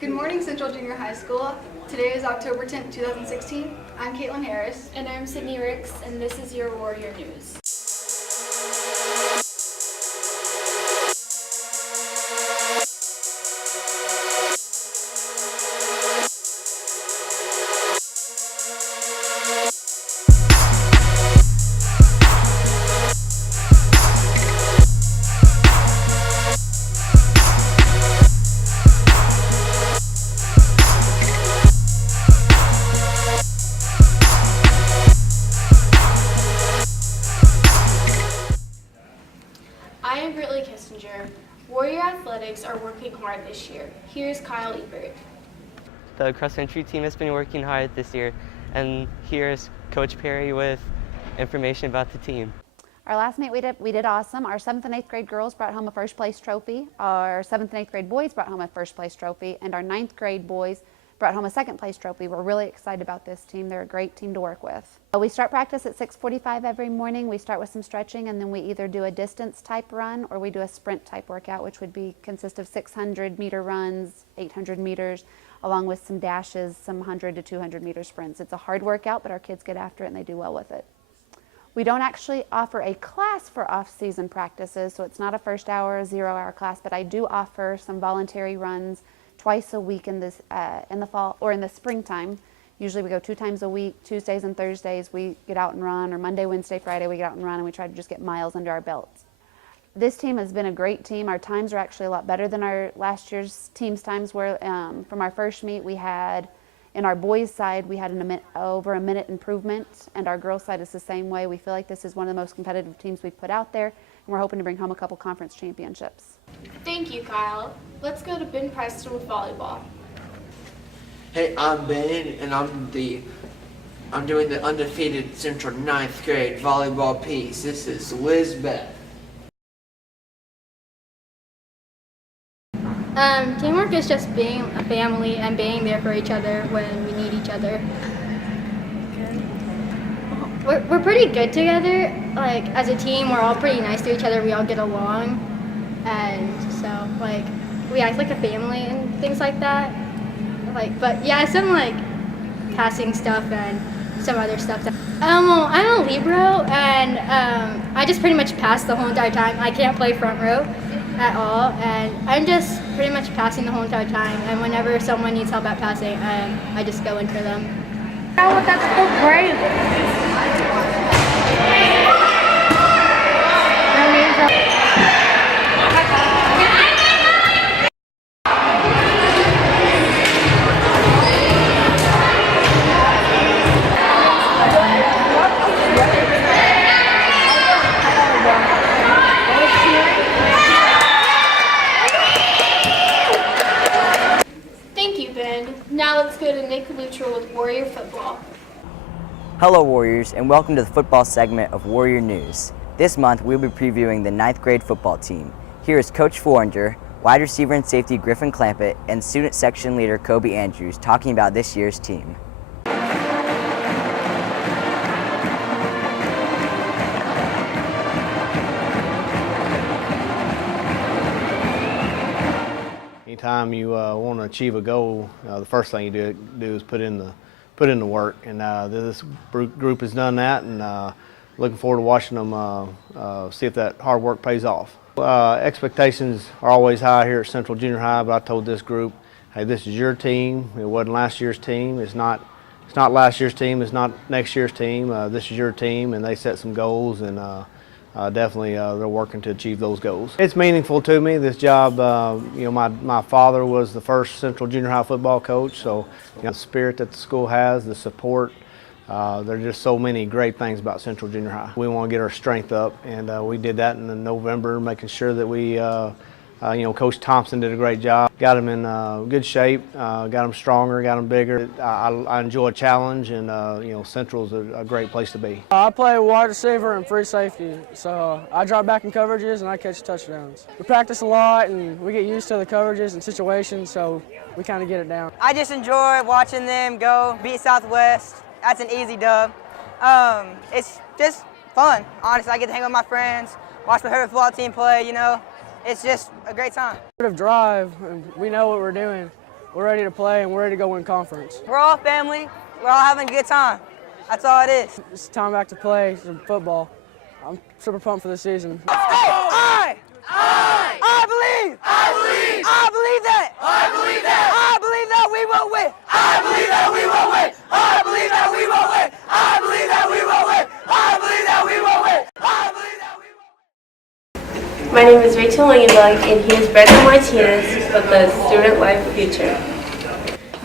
Good morning, Central Junior High School. Today is October 10th, 2016. I'm Caitlin Harris. And I'm Sydney Ricks, and this is your Warrior News. I am Brittany Kissinger. Warrior Athletics are working hard this year. Here's Kyle Ebert. The cross-country team has been working hard this year, and here's Coach Perry with information about the team. Our last meet we did awesome. Our 7th and 8th grade girls brought home a first place trophy. Our 7th and 8th grade boys brought home a first place trophy, and our 9th grade boys brought home a 2nd place trophy. We're really excited about this team. They're a great team to work with. We start practice at 6:45 every morning. We start with some stretching, and then we either do a distance type run or we do a sprint type workout, which would consist of 600-meter runs, 800 meters, along with some dashes, some 100 to 200 meter sprints. It's a hard workout, but our kids get after it and they do well with it. We don't actually offer a class for off-season practices, so it's not a first hour, 0-hour class, but I do offer some voluntary runs twice a week in the fall or in the springtime. Usually we go 2 times a week, Tuesdays and Thursdays we get out and run, or Monday, Wednesday, Friday we get out and run, and we try to just get miles under our belts. This team has been a great team. Our times are actually a lot better than our last year's team's times were. From our first meet we had, in our boys' side, we had over a minute improvement, and our girls' side is the same way. We feel like this is one of the most competitive teams we've put out there, and we're hoping to bring home a couple conference championships. Thank you, Kyle. Let's go to Ben Preston with volleyball. Hey, I'm Ben, and I'm doing the undefeated Central 9th grade volleyball piece. This is Lizbeth. Teamwork is just being a family and being there for each other when we need each other. We're pretty good together. Like, as a team, we're all pretty nice to each other. We all get along, and so we act like a family and things like that. But yeah, some passing stuff and some other stuff. I'm a libero, and I just pretty much pass the whole entire time. I can't play front row at all, and I'm just pretty much passing the whole entire time, and whenever someone needs help at passing, I just go in for them. Oh, that's so great. Now let's go to Nick Luttrell with Warrior Football. Hello Warriors, and welcome to the football segment of Warrior News. This month we'll be previewing the 9th grade football team. Here is Coach Floringer, wide receiver and safety Griffin Clampett, and student section leader Kobe Andrews talking about this year's team. Anytime you want to achieve a goal, the first thing you do is put in the work, and this group has done that, and looking forward to watching them see if that hard work pays off. Expectations are always high here at Central Junior High, but I told this group, hey, this is your team. It wasn't last year's team. It's not last year's team. It's not next year's team. This is your team, and they set some goals, and definitely they're working to achieve those goals. It's meaningful to me, this job. My father was the first Central Junior High football coach, so the spirit that the school has, the support, there are just so many great things about Central Junior High. We want to get our strength up, and we did that in November, making sure that we Coach Thompson did a great job. Got them in good shape, got them stronger, got them bigger. I enjoy a challenge, and Central's a great place to be. I play wide receiver and free safety, so I drop back in coverages and I catch touchdowns. We practice a lot and we get used to the coverages and situations, so we kind of get it down. I just enjoy watching them go beat Southwest. That's an easy dub. It's just fun, honestly. I get to hang with my friends, watch my favorite football team play, It's just a great time. Drive, we know what we're doing. we're ready to play, and we're ready to go win conference. We're all family. We're all having a good time. That's all it is. It's time back to play some football. I'm super pumped for this season. I believe that. I believe that we will win. I believe that we will win. I believe that we will win. I believe that we will win. I believe that we will win. I believe that we will win. My name is Rachel Langenbach, and he is Brenda Martinez with the Student Life Future.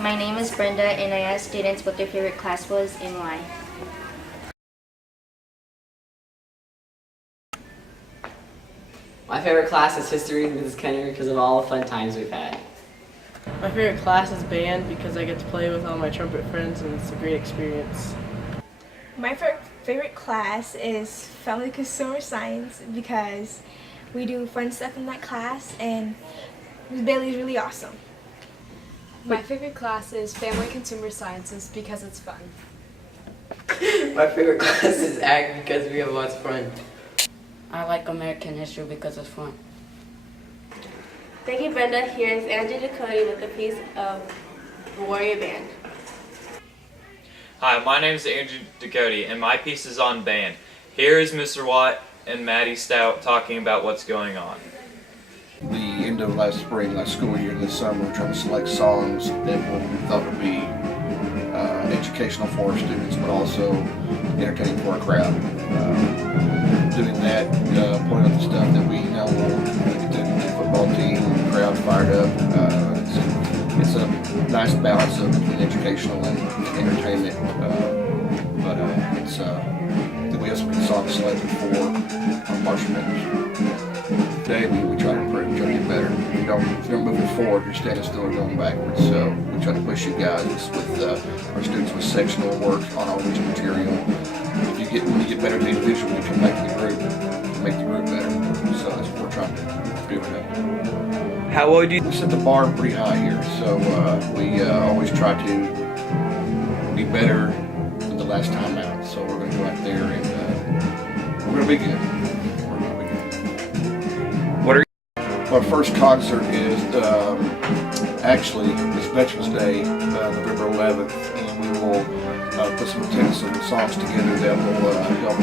My name is Brenda, and I asked students what their favorite class was and why. My favorite class is history with Mrs. Kenner because of all the fun times we've had. My favorite class is band because I get to play with all my trumpet friends and it's a great experience. My favorite class is Family Consumer Science because we do fun stuff in that class and Ms. Bailey is really awesome. My favorite class is Family Consumer Sciences because it's fun. My favorite class is Ag because we have lots of fun. I like American history because it's fun. Thank you, Brenda. Here is Andrew Ducote with a piece of the Warrior Band. Hi, my name is Andrew Ducote, and my piece is on band. Here is Mr. Watt and Maddie Stout talking about what's going on. The end of last school year, this summer, we're trying to select songs that we thought would be educational for our students, but also entertaining for our crowd. Doing that, pointing out the stuff that we know will get the football team and the crowd fired up. It's a nice balance of between educational and entertainment, but we have some good songs selected for our March Madness. Today we try to improve, we try to get better. If you're moving forward, you're standing still or going backwards. So we try to push you guys with our students with sectional work on all this material. When you get better individually, you come back to the group and make the group better. So that's what we're trying to do today. How would you? We set the bar pretty high here, so we always try to be better than the last time out. So we're going to go out there and we're going to be good. We're going to be good. What are our first concert is actually this Veterans Day, November 11th, and we will put some songs together that will help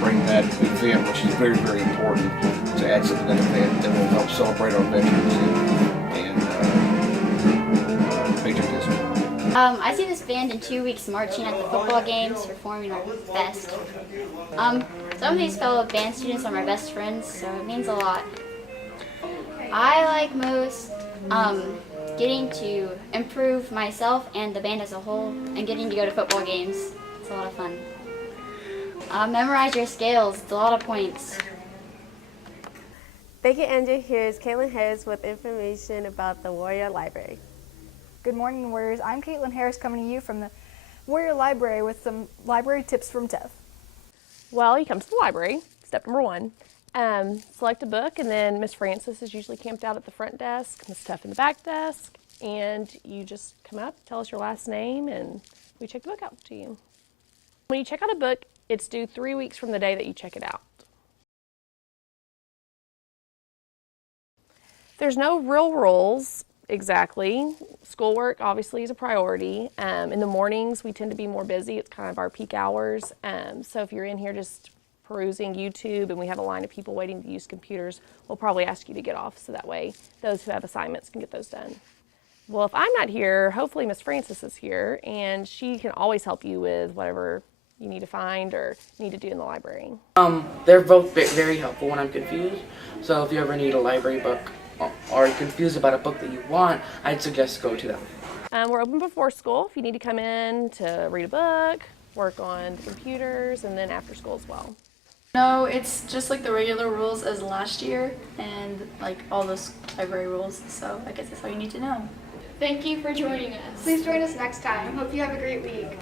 bring that event, which is very, very important, to add something to that event that will help celebrate our veterans and patriotism. I see this band in 2 weeks marching at the football games, performing our best. Some of these fellow band students are my best friends, so it means a lot. I like most getting to improve myself and the band as a whole, and getting to go to football games. It's a lot of fun. Memorize your scales. It's a lot of points. Thank you, Andrew. Here's Caitlin Harris with information about the Warrior Library. Good morning, Warriors. I'm Caitlin Harris coming to you from the Warrior Library with some library tips from Tev. Well, you come to the library, step number 1. Select a book, and then Miss Francis is usually camped out at the front desk, Miss Tuff in the back desk, and you just come up, tell us your last name, and we check the book out to you. When you check out a book, it's due 3 weeks from the day that you check it out. There's no real rules exactly. Schoolwork obviously is a priority. In the mornings, we tend to be more busy. It's kind of our peak hours. So if you're in here just perusing YouTube and we have a line of people waiting to use computers, we'll probably ask you to get off so that way those who have assignments can get those done. Well, if I'm not here, hopefully Miss Francis is here, and she can always help you with whatever you need to find or need to do in the library. They're both very helpful when I'm confused. So if you ever need a library book or are confused about a book that you want, I'd suggest go to them. We're open before school if you need to come in to read a book, work on the computers, and then after school as well. No, it's just like the regular rules as last year and like all those library rules, so I guess that's all you need to know. Thank you for joining us. Please join us next time. Hope you have a great week.